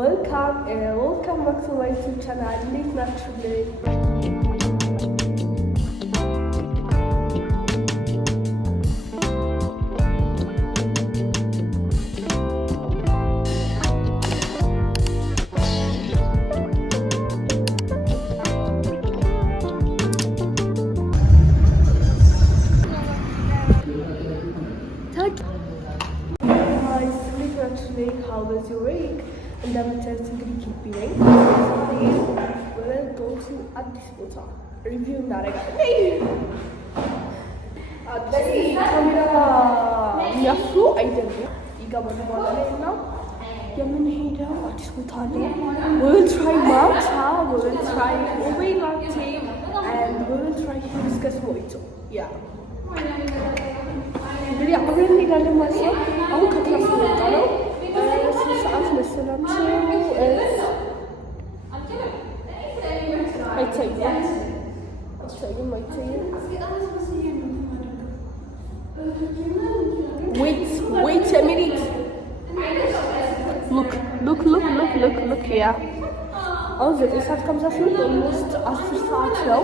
ዌልካም ባክ ቱ ማይ ዩቲዩብ ቻናል። እንዴት ናችሁልኝ? How was your week? እንደምታዩት እንግዲህ ግቢ ነኝ። ወደ አዲስ ቦታ ሪቪው እናደርጋለን። ካሜራ የሚያፍሩ አይደለም ይገባሉ በኋላ ላይ እና የምንሄደው አዲስ ቦታ ነው። we'll try matcha, we'll try ube latte and we'll try hibiscus mojito. Yeah. እንግዲህ አብረን እንሄዳለን ማለት ነው። አሁን ከክላስ ወጣ ነው ሰዓት መሰላችሁ አይታይም። ዌይት a minute. look ያ አሁን 9:58 ኦልሞስት 10 ሰዓት ነው።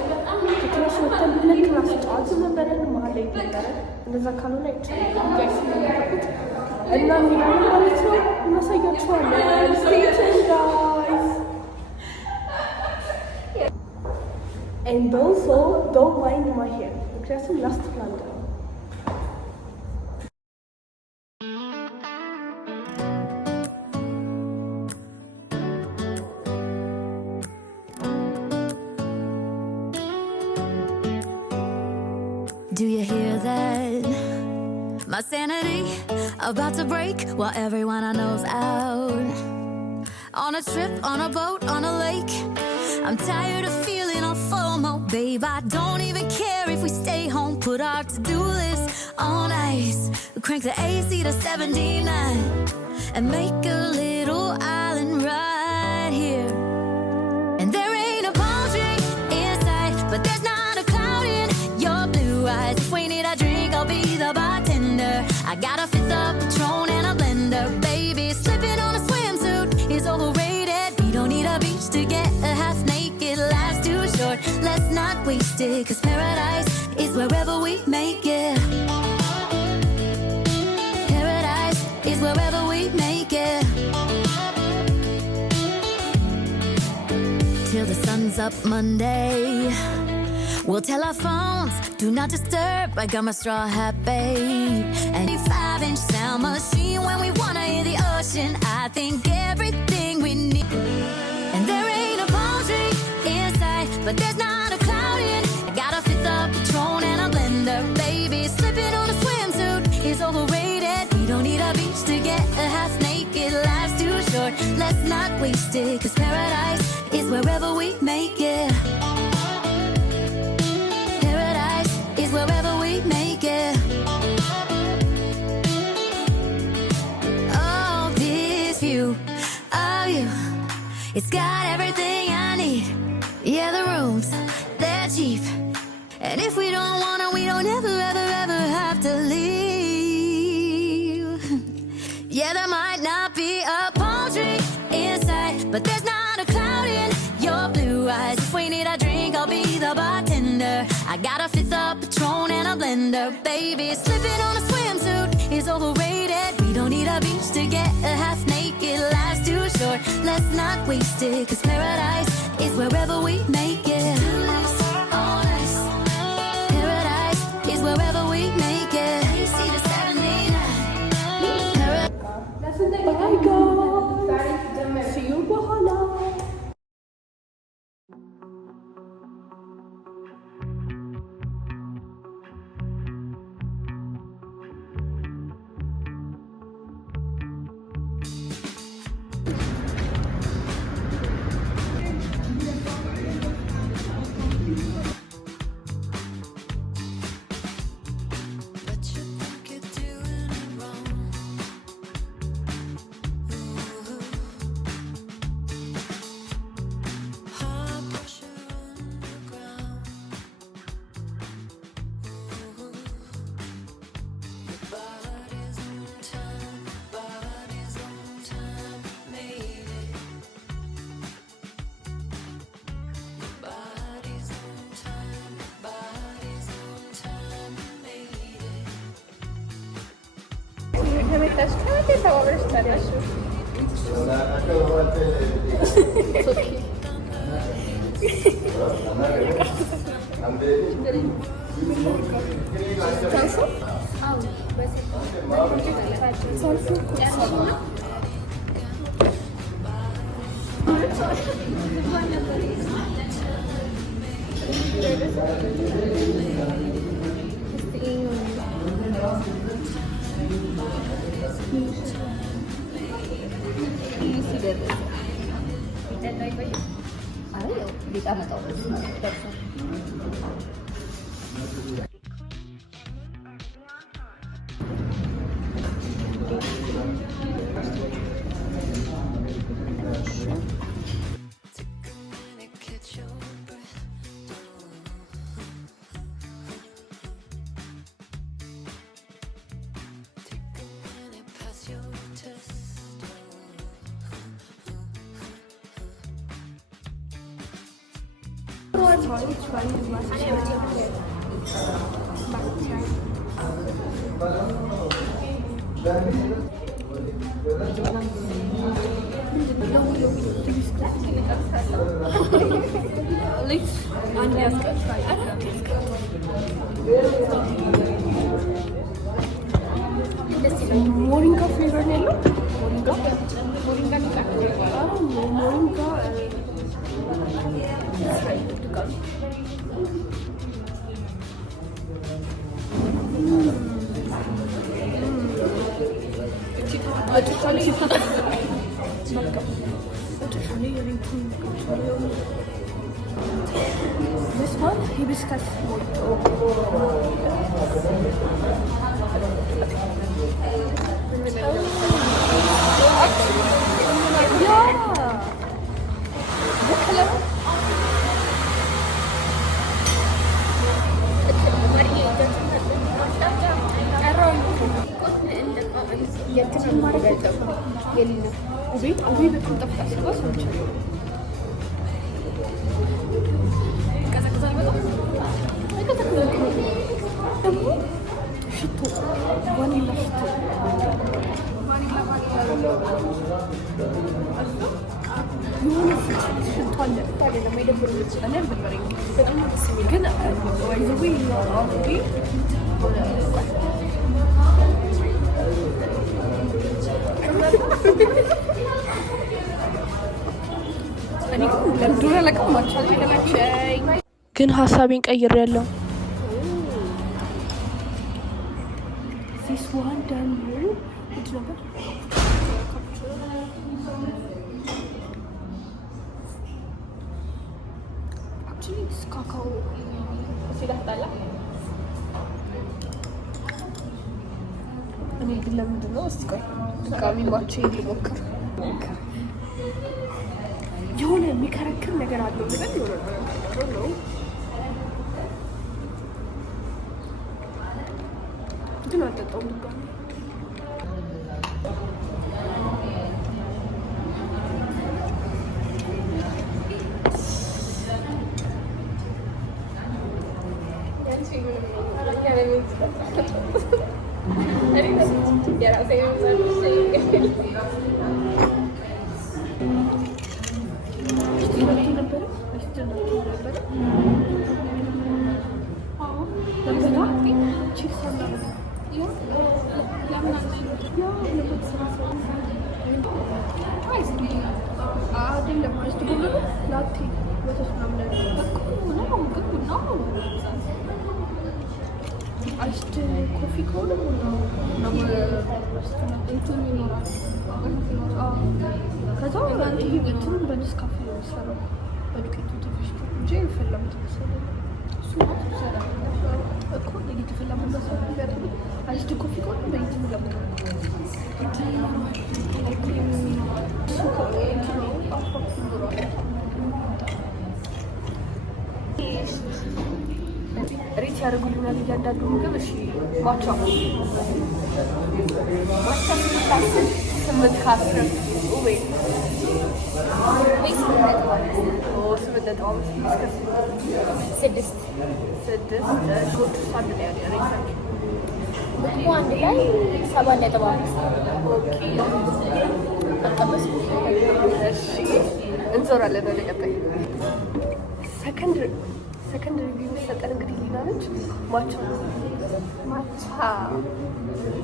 ከክላስ ወጥተን ለክላስ ጠዋት ነበረን መሀል ላይ ነበረን። እንደዛ ካልሆነ አይቻልም ጋይስ የሚያደርጉት እና እንሄዳለን ማለት ነው። እናሳያችኋለን። Stay tuned guys. And also don't mind my hair ምክንያቱም ላስት ፕላን ነው። Do you hear that? My sanity about to break while everyone I know's out. On a trip, on a boat, on a lake. I'm tired of feeling all FOMO, babe. I don't even care if we stay home. Put our to-do list on ice. Crank the AC to 79 and make a little island right here. And there ain't a palm tree inside, but there's not a cloud in your blue eyes. If we need a drink, I'll be the bartender. I got a fifth of Patron and a blender, baby. Slipping on a swimsuit is overrated. We don't need a beach to get a half naked. Life's too short, let's not waste it. 'Cause paradise is wherever we make it. Paradise is wherever we make it. Till the sun's up Monday, we'll tell our phones, do not disturb. I got my straw hat, babe. And a 5-inch sound machine when we wanna hear the ocean. I think everything we need. And there ain't a palm tree inside, but there's not a cloud in. I got a fifth of Patron and a blender, baby. Slipping on a swimsuit is overrated. We don't need a beach to get a half naked. Life's too short, let's not waste it. 'Cause paradise is wherever we make it. Is wherever we make it. Oh, this view of you, it's got everything I need. Yeah, the rooms, they're cheap. And if we don't wanna, we don't ever have to leave. Yeah, there might not be a palm tree inside, but there's not a cloud in your blue eyes. If we need a drink, I'll be the bartender. I got a fifth of Patron and a blender, baby. Slipping on a swimsuit is overrated. We don't need a beach to get a half naked. Life's too short, let's not waste it. 'Cause paradise is wherever we make it. Paradise is wherever we make it. Bye guys. See you በኋላ። ሞሪንጋ ፍሌቨር ነው ያለው። ሞሪንጋ This one, hibiscus mojito. ግን ሀሳቤን ቀይሬያለሁ። This one down here, which number? Actually, it's cacao. Sudah tala. እኔ ግን ለምንድን ነው እስቲ ቆይ ድጋሚ ማቸው ልሞክር። የሆነ የሚከረክር ነገር አለው ግን የሆነ ነው ግን አልጠጣውም ድጋሚ። ኮፊ ከሆነ ከዛ እንትኑን በኔስካፌ ነው የሚሰራው በዱቄቱ ተፈጭቶ እንጂ የፈላም ተሰራ እሱ እኮ የተፈላም ተሰራ አይስድ ኮፊ ከሆነ በእንትኑ ለምን ሬት ያደርጉልናል እያንዳንዱ ምግብ። እሺ ማቻ ስምንት ከአስር ወይ ስድስት ሾርት አንድ ላይ ሬት አንድ ላይ 7.5 እንዞራለን ወደ ቀጣይ ሰከንድ ሪቪው ሰጠን። እንግዲህ ሊና ነች። ማቻ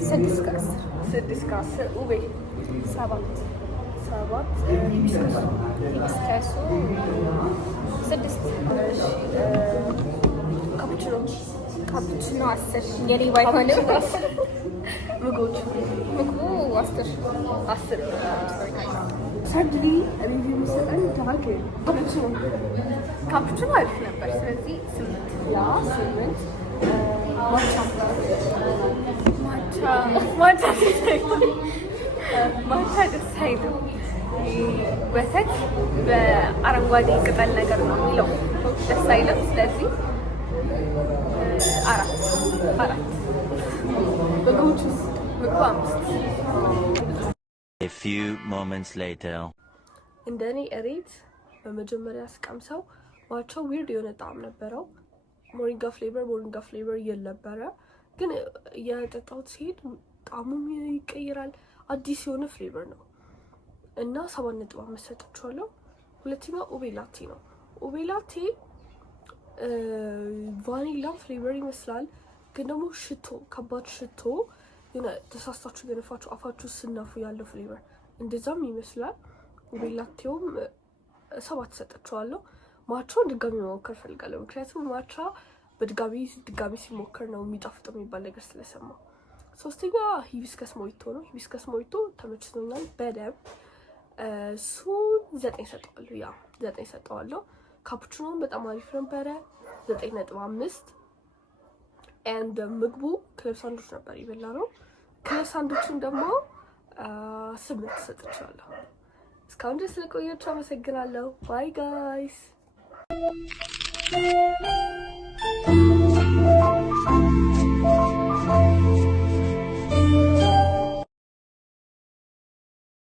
6/10 ኡቤ 7 ሂቢስከሱ 6 ካፑቺኖ 10 የኔ ባይሆንም ምግቡ 10 ሰድሊ ሪቪው ሰጠን። ዳግ ካፑቺኖ አሪፍ ነበር። ስለዚህ 8 ማቻ ደስ አይልም። ወተት በአረንጓዴ ቅጠል ነገር ነው የሚለው ደስ አይልም። ስለዚህ 4 ምግቡ 5 A few moments later. እንደኔ እሬት በመጀመሪያ ስቀምሰው ማቻው ዊርድ የሆነ ጣዕም ነበረው። ሞሪንጋ ፍሌቨር የነበረ ግን የጠጣሁት ሲሄድ ጣዕሙም ይቀይራል። አዲስ የሆነ ፍሌቨር ነው እና 7.5 ሰጥቼዋለሁ። ሁለተኛው ኡቤ ላቴ ነው። ኡቤ ላቴ ቫኒላ ፍሌቨር ይመስላል ግን ደግሞ ሽቶ ከባድ ሽቶ የሆነ ተሳስታችሁ ገነፋችሁ አፋችሁ ስናፉ ያለው ፍሌቨር እንደዛም ይመስላል። ኡቤ ላቴውም 7 ሰጥቼዋለሁ። ማቻውን ድጋሚ መሞከር ፈልጋለሁ። ምክንያቱም ማቻ በድጋሚ ሲሞከር ነው የሚጣፍጠው የሚባል ነገር ስለሰማሁ። ሶስተኛ ሂቢስከስ ሞይቶ ነው። ሂቢስከስ ሞይቶ ተመችቶኛል በደንብ። እሱን 9 ሰጠዋለሁ። ካፑቺኖን በጣም አሪፍ ነበረ 9.5 and ምግቡ ክለብ ሳንዶች ነበር ይበላ ነው። ክለብ ሳንዶችን ደግሞ 8 ሰጥቻለሁ። እስካሁን ድረስ ስለቆያችሁ አመሰግናለሁ። ባይ ጋይስ